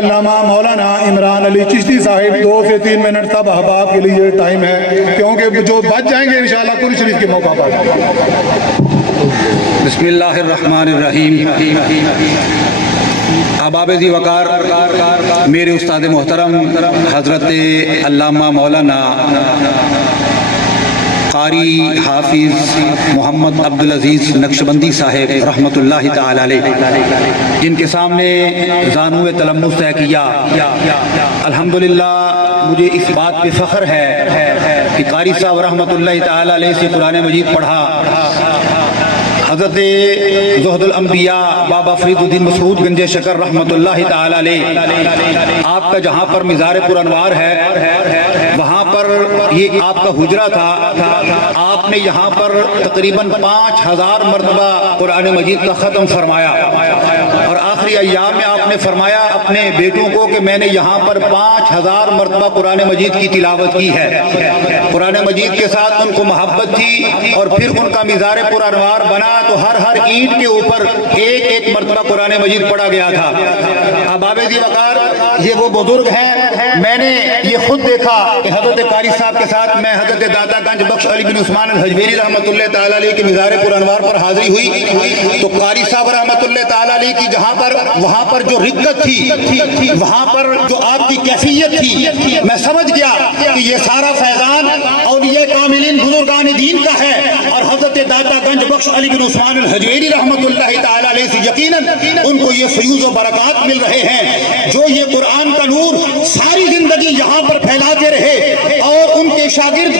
علامہ مولانا عمران علی چشتی صاحب 2 سے 3 منٹ تب احباب کے لیے ٹائم ہے، کیونکہ جو بچ جائیں گے انشاءاللہ قرآن شریف کے موقع پر۔ بسم اللہ الرحمن الرحیم۔ احباب ذی وقار، میرے استاد محترم حضرت علامہ مولانا قاری حافظ محمد عبدالعزیز نقشبندی صاحب رحمۃ اللہ تعالی علیہ، جن کے سامنے زانو تلمس طے کیا، الحمدللہ مجھے اس بات پہ فخر ہے کہ قاری صاحب رحمۃ اللہ تعالی علیہ سے قرآن مجید پڑھا۔ حضرت زہد الانبیاء بابا فرید الدین مسعود گنج شکر رحمۃ اللہ تعالی علیہ، آپ کا جہاں پر مزار پر انوار ہے، وہاں پر یہ آپ کا حجرہ تھا، آپ نے یہاں پر تقریباً 5000 مرتبہ قرآن مجید کا ختم فرمایا، اور آخری ایام میں آپ نے فرمایا اپنے بیٹوں کو کہ میں نے یہاں پر 5000 مرتبہ قرآن مجید کی تلاوت کی ہے۔ قرآن مجید کے ساتھ ان کو محبت تھی، اور پھر ان کا مزار پر انوار بنا تو ہر اینٹ کے اوپر ایک مرتبہ قرآن مجید پڑھا گیا تھا۔ احباب ذی وقار، یہ وہ بزرگ ہیں، میں نے یہ خود دیکھا کہ حضرت قاری صاحب کے ساتھ میں حضرت داتا گنج بخش علی بن عثمان الحجویری رحمۃ اللہ تعالی علیہ کے مزار پر انوار پر حاضری ہوئی، تو قاری صاحب رحمۃ اللہ تعالی علیہ کی جہاں پر وہاں پر جو رقت تھی، وہاں پر جو آپ کی کیفیت تھی، میں سمجھ گیا کہ یہ سارا فیضان اولیاء کاملین بزرگان دین کا ہے، اور حضرت داتا گنج بخش علی بن عثمان الحجویری رحمۃ اللہ تعالی علیہ سے یقیناً ان کو یہ فیوز و برکات مل رہے ہیں، جو یہ قرآن کا نور ساری زندگی یہاں پر پھیلاتے رہے، اور ان کے شاگرد